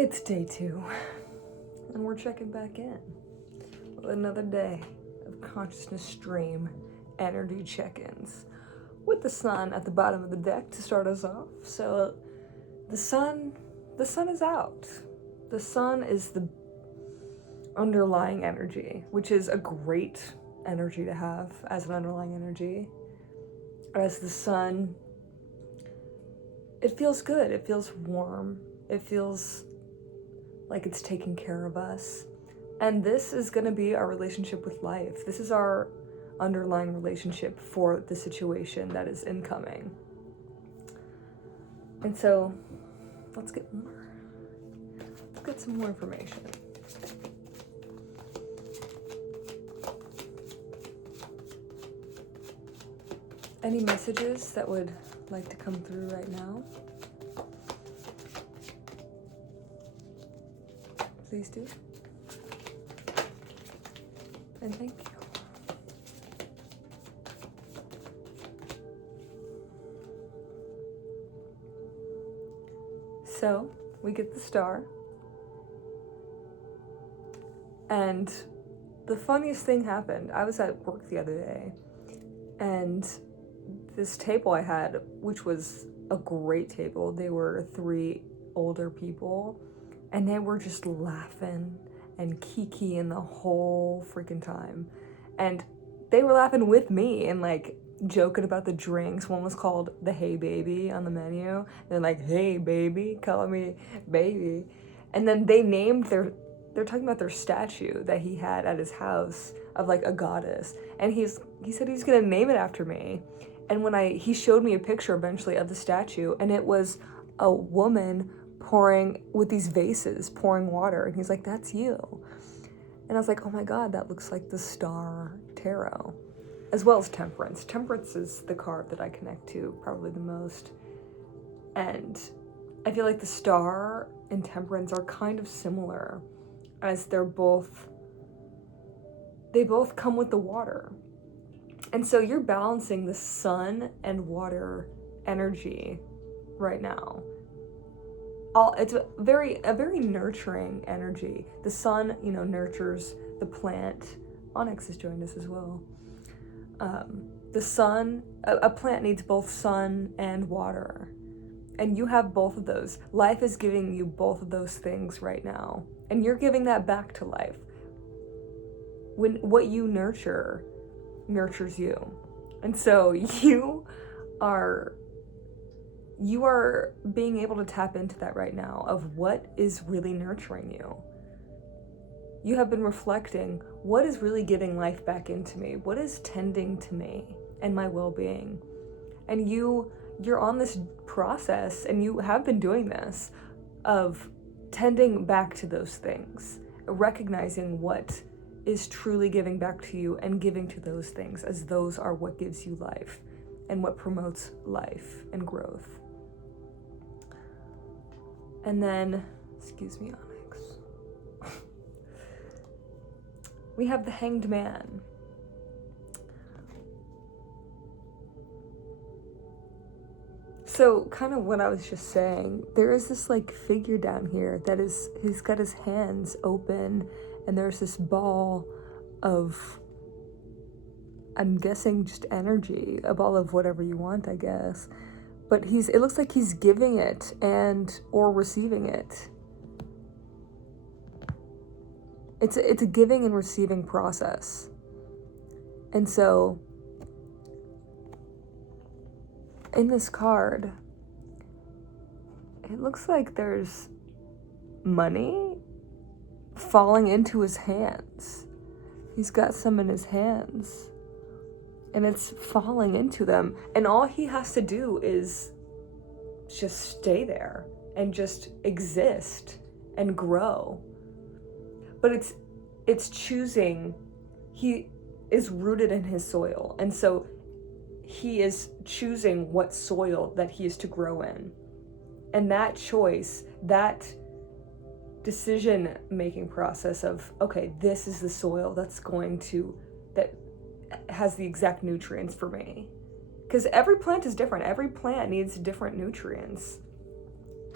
It's day 2, and we're checking back in with another day of consciousness stream energy check-ins with the sun at the bottom of the deck to start us off. So the sun is out. The sun is the underlying energy, which is a great energy to have as an underlying energy. As the sun, it feels good, it feels warm, it feels like it's taking care of us. And this is going to be our relationship with life. This is our underlying relationship for the situation that is incoming. And so let's get some more information. Any messages that would like to come through right now? Please do. And thank you. So, we get the star. And the funniest thing happened. I was at work the other day, and this table I had, which was a great table, they were 3 older people, and they were just laughing and kikiing the whole freaking time. And they were laughing with me and like joking about the drinks. One was called the Hey Baby on the menu. They're like, hey baby, calling me baby. And then they named they're talking about their statue that he had at his house of like a goddess. And he said he's gonna name it after me. And when he showed me a picture eventually of the statue, and it was a woman pouring with these vases, pouring water, and he's like, that's you. And I was like, oh my god, that looks like the Star Tarot, as well as Temperance. Temperance is the card that I connect to probably the most, and I feel like the Star and Temperance are kind of similar, as they both come with the water. And so you're balancing the sun and water energy right now. It's a very nurturing energy. The sun, nurtures the plant. Onyx has joined us as well. The sun, a plant needs both sun and water. And you have both of those. Life is giving you both of those things right now. And you're giving that back to life. When what you nurture nurtures you. And so you are being able to tap into that right now of what is really nurturing you. You have been reflecting, what is really giving life back into me? What is tending to me and my well-being? And you're on this process, and you have been doing this, of tending back to those things, recognizing what is truly giving back to you and giving to those things, as those are what gives you life and what promotes life and growth. And then, excuse me, Onyx, we have the Hanged Man. So kind of what I was just saying, there is this like figure down here that he's got his hands open, and there's this ball of, I'm guessing just energy, a ball of whatever you want, I guess. But it looks like he's giving it or receiving it. It's a giving and receiving process. And so in this card, it looks like there's money falling into his hands. He's got some in his hands, and it's falling into them, and all he has to do is just stay there and just exist and grow. But it's choosing. He is rooted in his soil, and so he is choosing what soil that he is to grow in. And that choice, that decision-making process of, okay, this is the soil that has the exact nutrients for me. Because every plant is different. Every plant needs different nutrients.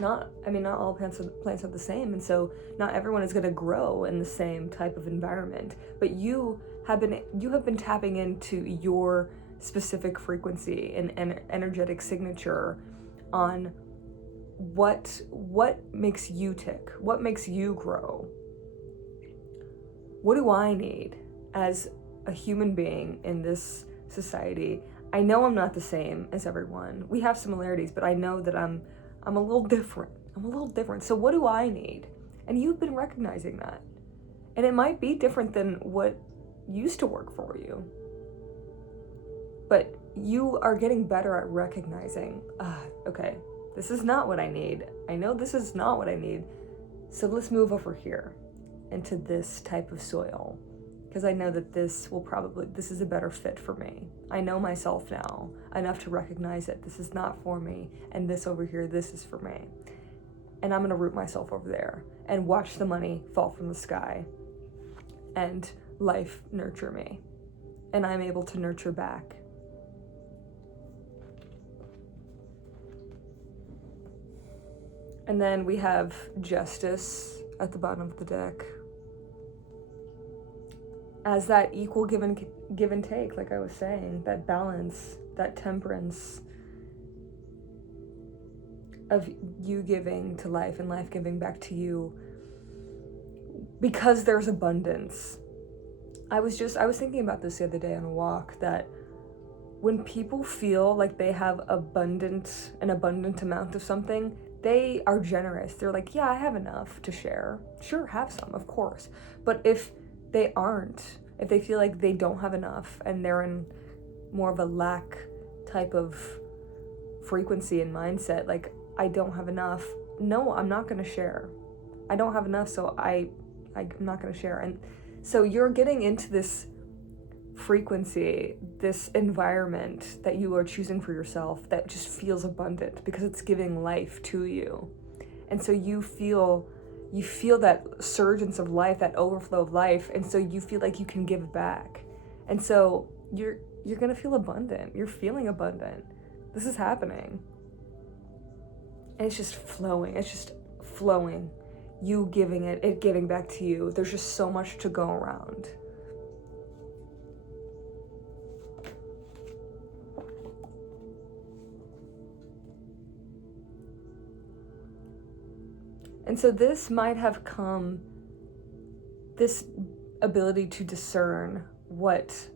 not all plants are the same, and so not everyone is going to grow in the same type of environment, but you have been tapping into your specific frequency and energetic signature on what makes you tick, what makes you grow. What do I need as a human being in this society? I know I'm not the same as everyone. We have similarities, but I know that I'm a little different. So what do I need? And you've been recognizing that. And it might be different than what used to work for you. But you are getting better at recognizing, okay, this is not what I need. I know this is not what I need. So let's move over here into this type of soil, because I know that this is a better fit for me. I know myself now enough to recognize it. This is not for me, and this over here, this is for me. And I'm gonna root myself over there and watch the money fall from the sky and life nurture me. And I'm able to nurture back. And then we have justice at the bottom of the deck as that equal give and take, like I was saying, that balance, that temperance of you giving to life and life giving back to you, because there's abundance. I was thinking about this the other day on a walk, that when people feel like they have an abundant amount of something, they are generous. They're like, yeah, I have enough to share. Sure, have some, of course. But if they feel like they don't have enough and they're in more of a lack type of frequency and mindset, like, I don't have enough, no, I'm not gonna share. I don't have enough, so I'm not gonna share. And so you're getting into this frequency, this environment that you are choosing for yourself that just feels abundant because it's giving life to you. And so you feel that surgence of life, that overflow of life, and so you feel like you can give back. And so you're gonna feel abundant. You're feeling abundant. This is happening. And it's just flowing. You giving it giving back to you. There's just so much to go around. And so this ability to discern what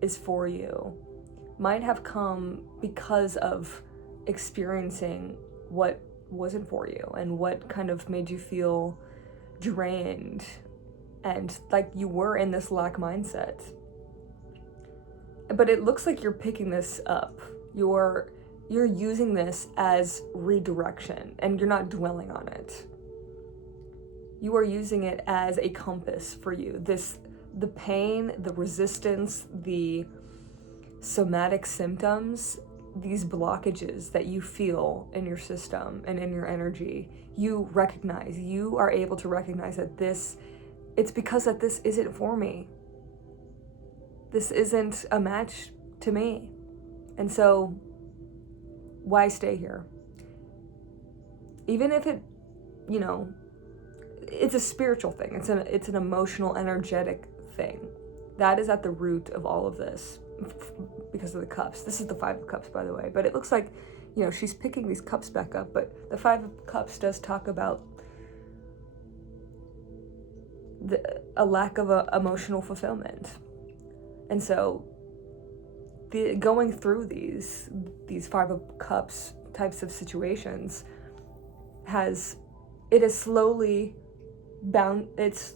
is for you might have come because of experiencing what wasn't for you and what kind of made you feel drained and like you were in this lack mindset. But it looks like you're picking this up. You're using this as redirection, and you're not dwelling on it. You are using it as a compass for you. The pain, the resistance, the somatic symptoms, these blockages that you feel in your system and in your energy, you are able to recognize that it's because that this isn't for me. This isn't a match to me. And so why stay here? Even if it's a spiritual thing. It's an emotional, energetic thing. That is at the root of all of this because of the cups. This is the 5 of Cups, by the way. But it looks like, she's picking these cups back up. But the 5 of Cups does talk about a lack of emotional fulfillment. And so going through these 5 of Cups types of situations has slowly it's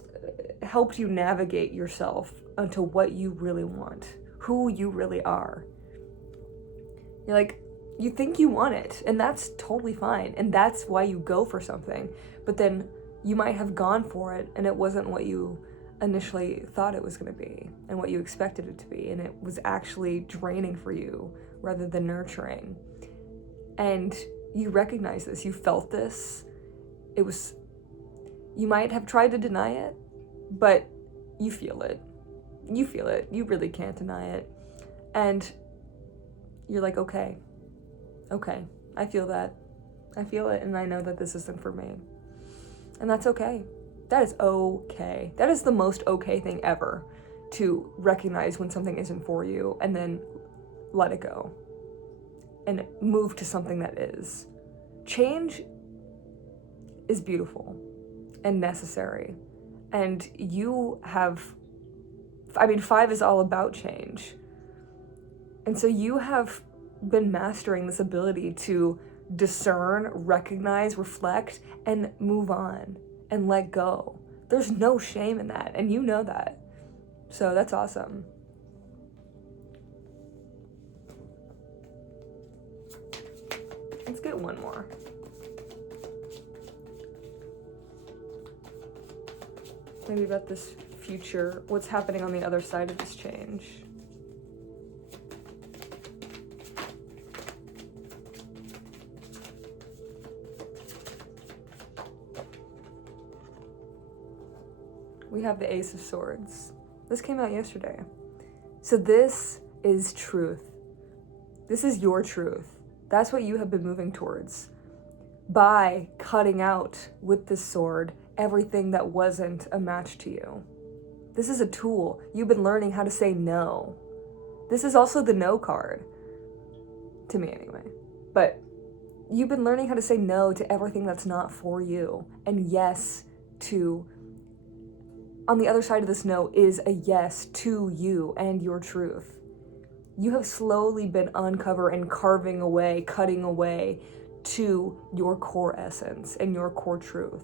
helped you navigate yourself onto what you really want, who you really are. You're like, you think you want it, and that's totally fine, and that's why you go for something, but then you might have gone for it and it wasn't what you initially thought it was going to be and what you expected it to be, and it was actually draining for you rather than nurturing. And you recognize this, you felt this. You might have tried to deny it, but you feel it. You really can't deny it. And you're like, okay, I feel that. I feel it, and I know that this isn't for me. And that's okay. That is okay. That is the most okay thing ever, to recognize when something isn't for you and then let it go and move to something that is. Change is beautiful and necessary. And you have, 5 is all about change. And so you have been mastering this ability to discern, recognize, reflect, and move on and let go. There's no shame in that, and you know that. So that's awesome. Let's get one more. Maybe about this future, what's happening on the other side of this change. We have the Ace of Swords. This came out yesterday. So this is truth. This is your truth. That's what you have been moving towards. By cutting out with this sword everything that wasn't a match to you. This is a tool. You've been learning how to say no. This is also the no card. To me anyway. But you've been learning how to say no to everything that's not for you. And yes to, on the other side of this no is a yes to you and your truth. You have slowly been uncovering and carving away, cutting away to your core essence and your core truth.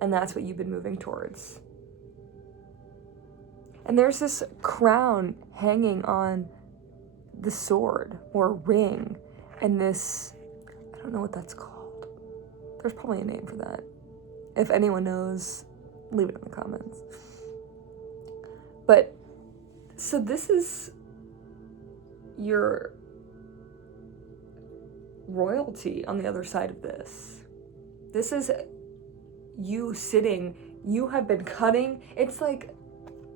And that's what you've been moving towards. And there's this crown hanging on the sword or ring, and this, I don't know what that's called. There's probably a name for that. If anyone knows, leave it in the comments. But, so this is your royalty on the other side of this. This is you sitting, you have been cutting. It's like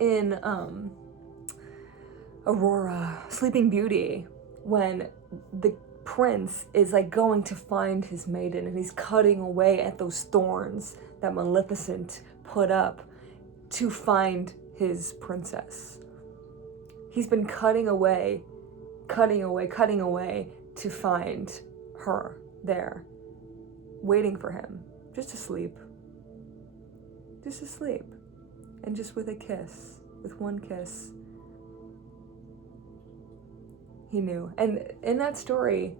in Aurora, Sleeping Beauty, when the prince is like going to find his maiden and he's cutting away at those thorns that Maleficent put up to find his princess. He's been cutting away to find her there, waiting for him, just to sleep. And just with a kiss, with one kiss, he knew. And in that story,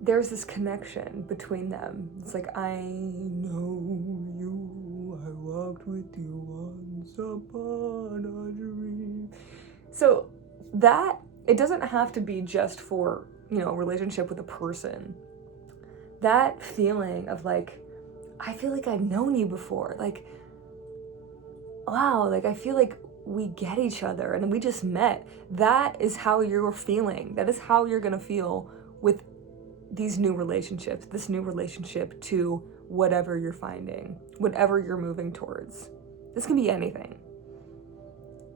there's this connection between them. It's like, I know you, I walked with you once upon a dream. So that, it doesn't have to be just for, a relationship with a person. That feeling of like, I feel like I've known you before. Like, wow, like I feel like we get each other and we just met. That is how you're feeling. That is how you're gonna feel with these new relationships, this new relationship to whatever you're finding, whatever you're moving towards. This can be anything.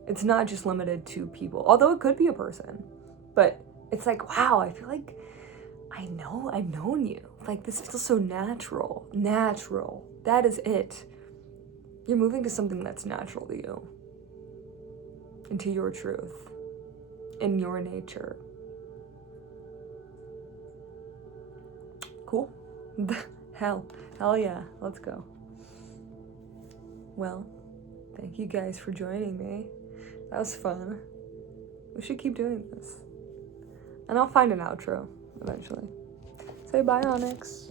It's not just limited to people, although it could be a person. But it's like, wow, I feel like I've known you. Like, this feels so natural. That is it. You're moving to something that's natural to you. Into your truth. In your nature. Cool. Hell yeah. Let's go. Well, thank you guys for joining me. That was fun. We should keep doing this. And I'll find an outro eventually. Say bye, Onyx.